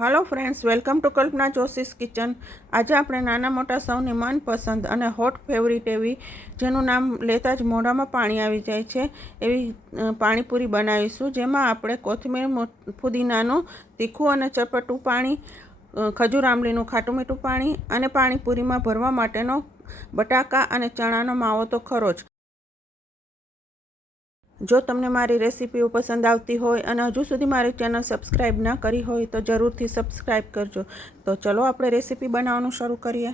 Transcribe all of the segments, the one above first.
Hello friends, welcome to Kalpana Joshi's kitchen. आज આપણે નાના મોટા સૌની મનપસંદ અને હોટ ફેવરિટ એવી જેનું નામ લેતા જ મોઢામાં પાણી આવી જાય છે એવી પાણીપુરી બનાવીશું, જેમાં આપણે કોથમીર ફુદીનાનું તીખું અને ચટપટું પાણી, ખજૂર આંબલીનું ખાટું મીઠું પાણી અને પાણીપુરીમાં ભરવા માટેનો બટાકા અને ચણાનો માવો તો ખરો જ। જો તમને મારી રેસીપીઓ પસંદ આવતી હોય અને હજુ સુધી મારી ચેનલ સબસ્ક્રાઈબ ન કરી હોય તો જરૂરથી સબસ્ક્રાઈબ કરજો। તો ચલો આપણે રેસીપી બનાવવાનું શરૂ કરીએ।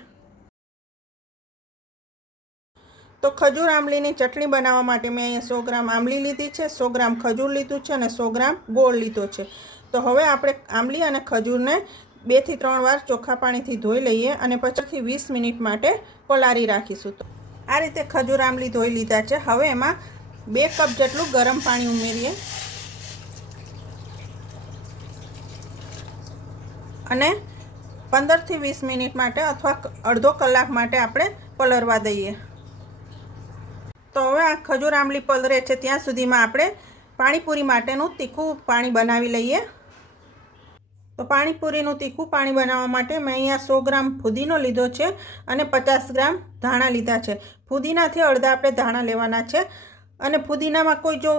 તો ખજૂર આંબલીની ચટણી બનાવવા માટે મેં અહીંયા 100 ગ્રામ આંબલી લીધી છે, 100 ગ્રામ ખજૂર લીધું છે અને 100 ગ્રામ ગોળ લીધો છે। તો હવે આપણે આંબલી અને ખજૂરને 2 થી 3 વાર ચોખ્ખા પાણીથી ધોઈ લઈએ અને 15 થી 20 મિનિટ માટે પલાળી રાખીશું। તો આ રીતે ખજૂર આંબલી ધોઈ લીધા છે। હવે એમાં 2 કપ જેટલું ગરમ પાણી ઉમેરીએ અને 15 થી 20 મિનિટ માટે અથવા અડધો કલાક માટે આપણે પલળવા દઈએ। તો હવે આ ખજૂર આંબલી પલળે છે ત્યાં સુધીમાં આપણે પાણીપુરી માટેનું તીખું પાણી બનાવી લઈએ। તો પાણીપુરીનું તીખું પાણી બનાવવા માટે મેં અહીંયા 100 ગ્રામ ફુદીનો લીધો છે અને 50 ગ્રામ ધાણા લીધા છે। ફુદીનાથી અડધા આપણે ધાણા લેવાના છે અને ફુદીનામાં કોઈ જો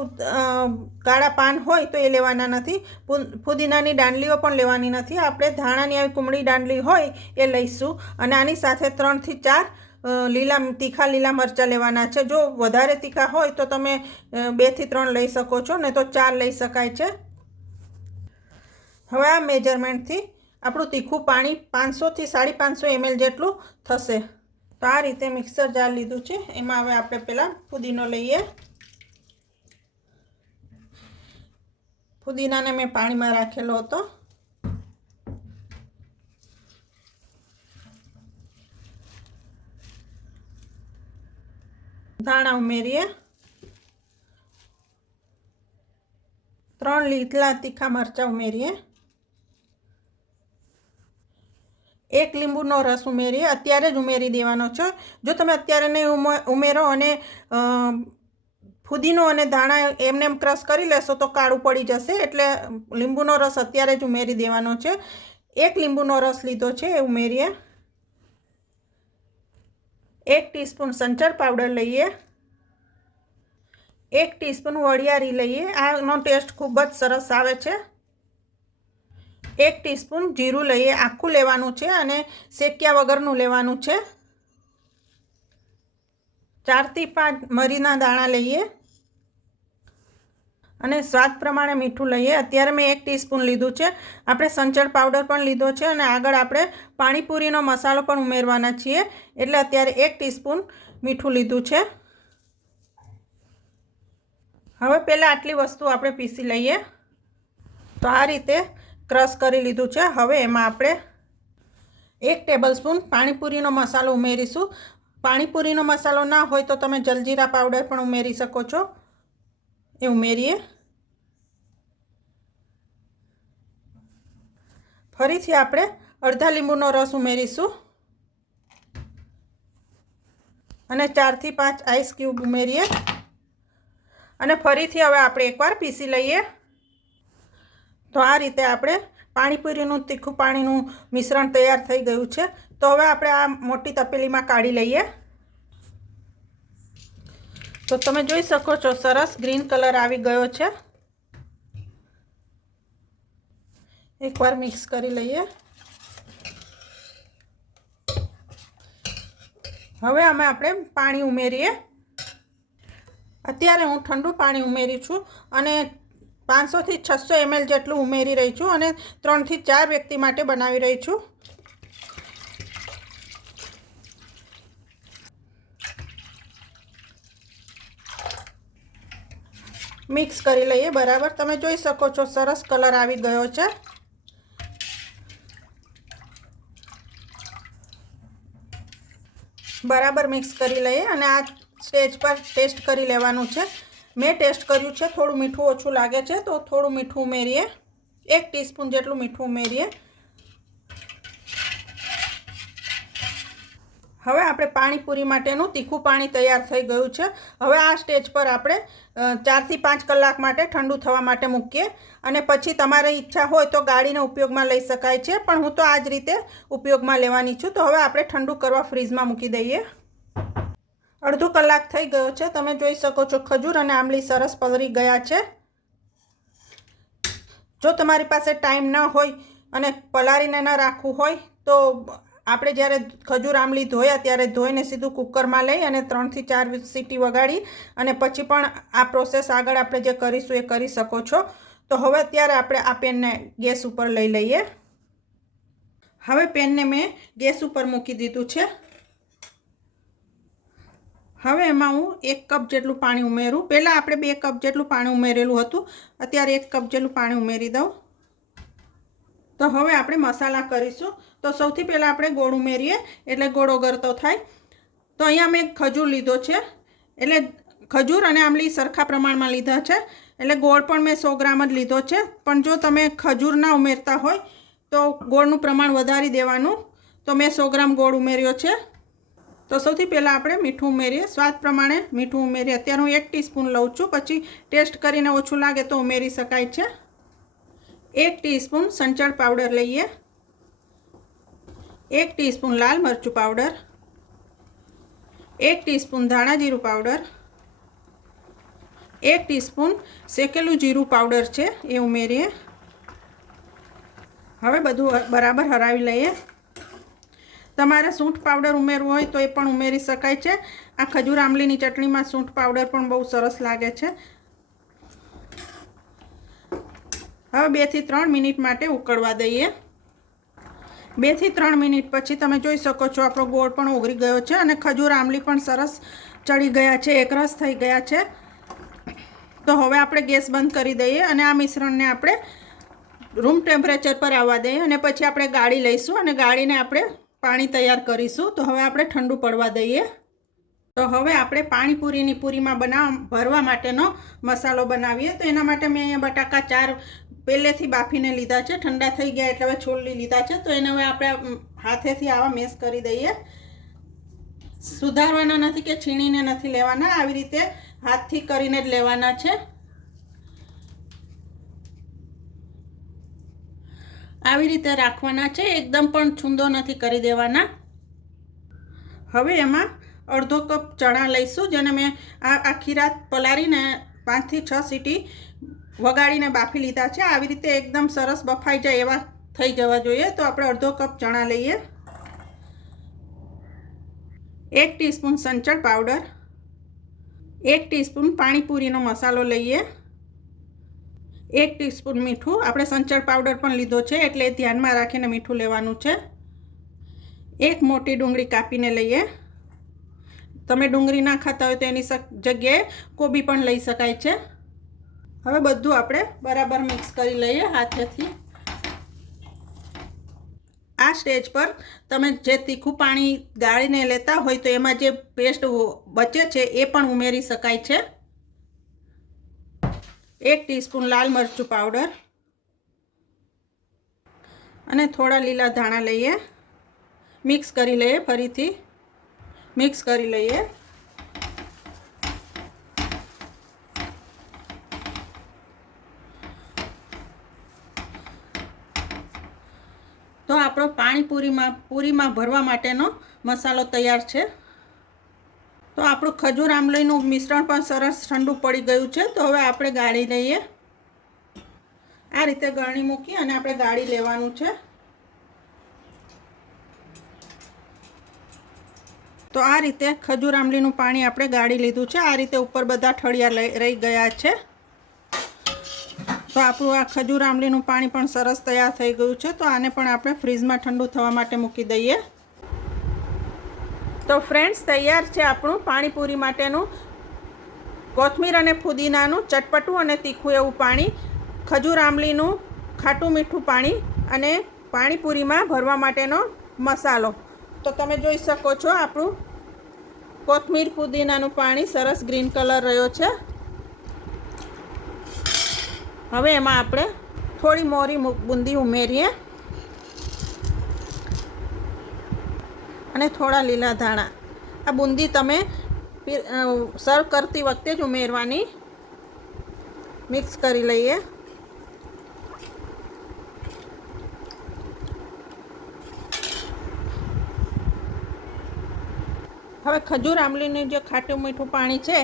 કાળા પાન હોય તો એ લેવાના નથી। ફુદીનાની દાંડલીઓ પણ લેવાની નથી, આપણે ધાણાની આવી કુમળી દાંડલી હોય એ લઈશું। અને આની સાથે 3 થી 4 તીખા લીલા મરચાં લેવાના છે। જો વધારે તીખા હોય તો તમે 2 થી 3 લઈ શકો છો, નહીં તો 4 લઈ શકાય છે। હવે આ મેજરમેન્ટથી આપણું તીખું પાણી 500 થી 550 ml જેટલું થશે। તો આ રીતે મિક્સર જાર લીધું છે, એમાં હવે આપણે પહેલાં ફુદીનો લઈએ। ફુદીનાને મેં પાણીમાં રાખેલો હતો। ધાણા ઉમેરીએ, 3 લીલા તીખા મરચાં ઉમેરીએ, 1 લીંબુનો રસ ઉમેરીએ। અત્યારે જ ઉમેરી દેવાનો છે, જો તમે અત્યારે નહીં ઉમેરો અને ફુદીનો અને ધાણા એમને ક્રશ કરી લેશો તો કાળું પડી જશે, એટલે લીંબુનો રસ અત્યારે જ ઉમેરી દેવાનો છે। 1 લીંબુનો રસ લીધો છે એ ઉમેરીએ। 1 ટીસ્પૂન સંચળ પાવડર લઈએ, 1 ટીસ્પૂન વરિયાળી લઈએ, આનો ટેસ્ટ ખૂબ જ સરસ આવે છે। 1 ટીસ્પૂન જીરું લઈએ, આખું લેવાનું છે અને શેક્યા વગરનું લેવાનું છે। 4 થી 5 મરીના દાણા લઈએ અને સ્વાદ પ્રમાણે મીઠું લઈએ। અત્યારે મેં 1 ટીસ્પૂન લીધું છે, આપણે સંચળ પાવડર પણ લીધો છે અને આગળ આપણે પાણીપુરીનો મસાલો પણ ઉમેરવાના છીએ, એટલે અત્યારે 1 ટીસ્પૂન મીઠું લીધું છે। હવે પહેલાં આટલી વસ્તુ આપણે પીસી લઈએ। તો આ રીતે ક્રશ કરી લીધું છે। હવે એમાં આપણે 1 ટેબલસ્પૂન પાણીપુરીનો મસાલો ઉમેરીશું। પાણીપુરીનો મસાલો ના હોય તો તમે જલજીરા પાવડર પણ ઉમેરી શકો છો, એ ઉમેરીએ। ફરીથી આપણે અડધા લીંબુનો રસ ઉમેરીશું અને 4 થી 5 આઈસ ક્યુબ ઉમેરીએ અને ફરીથી હવે આપણે એકવાર પીસી લઈએ। તો આ રીતે આપણે પાણીપુરીનું તીખું પાણીનું મિશ્રણ તૈયાર થઈ ગયું છે। તો હવે આપણે આ મોટી તપેલીમાં કાઢી લઈએ। તો તમે જોઈ શકો છો સરસ ગ્રીન કલર આવી ગયો છે। એકવાર મિક્સ કરી લઈએ। હવે આપણે પાણી ઉમેરીએ। અત્યારે હું ઠંડુ પાણી ઉમેરી છું અને 500 થી 600 ml જેટલું ઉમેરી રહી છું અને 3 થી 4 વ્યક્તિ માટે બનાવી રહી છું। મિક્સ કરી લઈએ બરાબર। તમે જોઈ શકો છો સરસ કલર આવી ગયો છે। બરાબર મિક્સ કરી લઈએ અને આ સ્ટેજ પર ટેસ્ટ કરી લેવાનું છે। મેં ટેસ્ટ કર્યું છે, થોડું મીઠું ઓછું લાગે છે તો થોડું મીઠું ઉમેરીએ, 1 ટીસ્પૂન જેટલું મીઠું ઉમેરીએ। હવે આપણે પાણીપુરી માટેનું તીખું પાણી તૈયાર થઈ ગયું છે। હવે આ સ્ટેજ પર આપણે 4 થી 5 કલાક માટે ઠંડુ થવા માટે મૂકીએ અને પછી તમારે ઈચ્છા હોય તો ગાળીને ઉપયોગમાં લઈ શકાય છે, પણ હું તો આ જ રીતે ઉપયોગમાં લેવાની છું. તો હવે આપણે ઠંડુ કરવા ફ્રીજમાં મૂકી દઈએ. અડધો કલાક થઈ ગયો છે. તમે જોઈ શકો છો ખજૂર અને આંબલી સરસ પલળી ગયા છે. જો તમારી પાસે ટાઈમ ન હોય અને પલાળીને ન રાખવું હોય તો આપણે જ્યારે ખજૂર આંબલી ધોયા ત્યારે ધોઈને સીધું કુકરમાં લઈ અને 3 થી 4 સીટી વગાડી અને પછી પણ આ પ્રોસેસ આગળ આપણે જે કરીશું એ કરી શકો છો. તો હવે અત્યારે આપણે આ પેનને ગેસ ઉપર લઈ લઈએ. હવે પેનને મેં ગેસ ઉપર મૂકી દીધું છે. હવે એમાં હું 1 કપ જેટલું પાણી ઉમેરું. પહેલાં આપણે 2 કપ જેટલું પાણી ઉમેરેલું હતું, અત્યારે 1 કપ જેટલું પાણી ઉમેરી દઉં. તો હવે આપણે મસાલા કરીશું. તો સૌથી પહેલાં આપણે ગોળ ઉમેરીએ એટલે ગોળ ઓગળતો થાય. તો અહીંયા મેં ખજૂર લીધો છે, એટલે ખજૂર અને આંબલી સરખા પ્રમાણમાં લીધા છે, એટલે ગોળ પણ મેં 100 ગ્રામ જ લીધો છે. પણ જો તમે ખજૂર ના ઉમેરતા હોય તો ગોળનું પ્રમાણ વધારી દેવાનું. તો મેં 100 ગ્રામ ગોળ ઉમેર્યો છે. તો સૌથી પહેલાં આપણે મીઠું ઉમેરીએ, સ્વાદ પ્રમાણે મીઠું ઉમેરીએ. અત્યારે હું 1 ટીસ્પૂન લઉં છું, પછી ટેસ્ટ કરીને ઓછું લાગે તો ઉમેરી શકાય છે. 1 ટીસ્પૂન સંચળ પાવડર લઈએ, 1 ટીસ્પૂન લાલ મરચું પાવડર, 1 ટીસ્પૂન ધાણા જીરું પાવડર, 1 ટીસ્પૂન શેકેલું જીરું પાવડર છે એ ઉમેરીએ. હવે બધું બરાબર હરાવી લઈએ. તમારે સૂંઠ પાવડર ઉમેરવો હોય તો એ પણ ઉમેરી શકાય છે. આ ખજૂર આંબલીની ચટણીમાં સૂંઠ પાવડર પણ બહુ સરસ લાગે છે. હવે 2 થી 3 મિનિટ માટે ઉકળવા દઈએ. 2 થી 3 મિનિટ પછી તમે જોઈ શકો છો આપણો ગોળ પણ ઓગળી ગયો છે અને ખજૂર આંબલી પણ સરસ ચડી ગયા છે, એકરસ થઈ ગયા છે. તો હવે આપણે ગેસ બંધ કરી દઈએ અને આ મિશ્રણને આપણે રૂમ ટેમ્પરેચર પર આવવા દઈએ અને પછી આપણે ગાળી લઈશું અને ગાળીને આપણે પાણી તૈયાર કરીશું. તો હવે આપણે ઠંડુ પડવા દઈએ. તો હવે આપણે પાણીપુરીની પૂરીમાં ભરવા માટેનો મસાલો બનાવીએ. તો એના માટે મેં અહીંયા બટાકા 4 પહેલેથી બાફીને લીધા છે, ઠંડા થઈ ગયા એટલે હવે છોલી લીધા છે. તો એને હવે આપણે હાથેથી આવા મેશ કરી દઈએ. સુધારવાના નથી કે છીણીને નથી લેવાના, આવી રીતે હાથથી કરીને જ લેવાના છે. આવી રીતે રાખવાના છે, એકદમ પણ છૂંદો નથી કરી દેવાના. હવે એમાં અડધો કપ ચણા લઈશું, જેને મેં આખી રાત પલાળીને 5 થી 6 સીટી વગાડીને બાફી લીધા છે. આવી રીતે એકદમ સરસ બફાઈ જાય એવા થઈ જવા જોઈએ. તો આપણે અડધો કપ ચણા લઈએ, 1 ટીસ્પૂન સંચળ પાવડર, 1 ટીસ્પૂન પાણીપુરીનો મસાલો લઈએ, 1 ટીસ્પૂન મીઠું. આપણે સંચળ પાવડર પણ લીધો છે એટલે ધ્યાનમાં રાખીને મીઠું લેવાનું છે. 1 મોટી ડુંગળી કાપીને લઈએ. તમે ડુંગળી ના ખાતા હોય તો એની જગ્યાએ કોબી પણ લઈ શકાય છે. હવે બધું આપણે બરાબર મિક્સ કરી લઈએ હાથેથી. આ સ્ટેજ પર તમે જે તીખું પાણી ગાળીને લેતા હોય તો એમાં જે પેસ્ટ બચે છે એ પણ ઉમેરી શકાય છે. 1 ટીસ્પૂન લાલ મરચું પાવડર અને થોડા લીલા ધાણા લઈએ. મિક્સ કરી લઈએ, ફરીથી મિક્સ કરી લઈએ. તો આપણો પૂરીમાં ભરવા માટેનો મસાલો તૈયાર છે. તો આપણું ખજૂર આંબલીનું મિશ્રણ પણ સરસ ઠંડુ પડી ગયું છે. તો હવે આપણે ગાળી લઈએ. આ રીતે ગળણી મૂકી અને આપણે ગાળી લેવાનું છે. તો આ રીતે ખજૂર આંબલીનું પાણી આપણે ગાળી લીધું છે. આ રીતે ઉપર બધા ઠળિયા રહી ગયા છે. તો આપણું આ ખજૂર આંબલીનું પાણી પણ સરસ તૈયાર થઈ ગયું છે. તો આને પણ આપણે ફ્રીજમાં ઠંડુ થવા માટે મૂકી દઈએ. તો ફ્રેન્ડ્સ, તૈયાર છે આપણું પાણીપુરી માટેનું કોથમીર અને ફુદીનાનું ચટપટું અને તીખું એવું પાણી, ખજૂર આંબલીનું ખાટું મીઠું પાણી અને પાણીપુરીમાં ભરવા માટેનો મસાલો. તો તમે જોઈ શકો છો આપણું કોથમીર ફુદીનાનું પાણી સરસ ગ્રીન કલર રહ્યો છે. હવે એમાં આપણે થોડી મોરી બુંદી ઉમેરીએ અને થોડા લીલા ધાણા. આ બુંદી તમે સર્વ કરતી વખતે જ ઉમેરવાની. મિક્સ કરી લઈએ. હવે ખજૂર આંબલીનું જે ખાટું મીઠું પાણી છે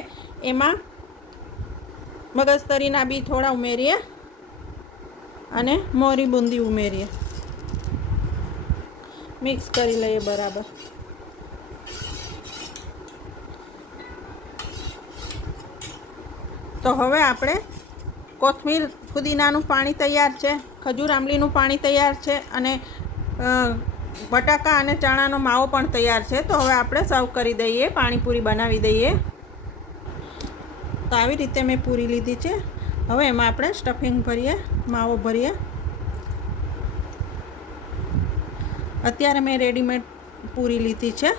એમાં મગજતરીના બી થોડા ઉમેરીએ અને મોરી બુંદી ઉમેરીએ, મિક્સ કરી લઈએ બરાબર. તો હવે આપણે કોથમીર ફુદીનાનું પાણી તૈયાર છે, ખજૂર આંબલીનું પાણી તૈયાર છે અને બટાકા અને ચણાનો માવો પણ તૈયાર છે. તો હવે આપણે સર્વ કરી દઈએ, પાણીપુરી બનાવી દઈએ. તો આવી રીતે મેં પૂરી લીધી છે. હવે એમાં આપણે સ્ટફિંગ ભરીએ, માવો ભરીએ. અત્યારે મેં રેડીમેડ પૂરી લીધી છે.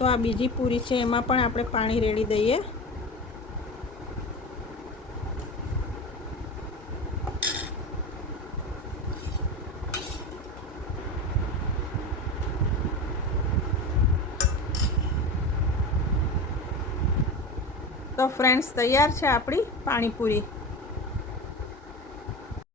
તો આ બીજી પૂરી છે, એમાં પણ આપણે પાણી રેડી દઈએ. તો ફ્રેન્ડ્સ, તૈયાર છે આપણી પાણીપુરી.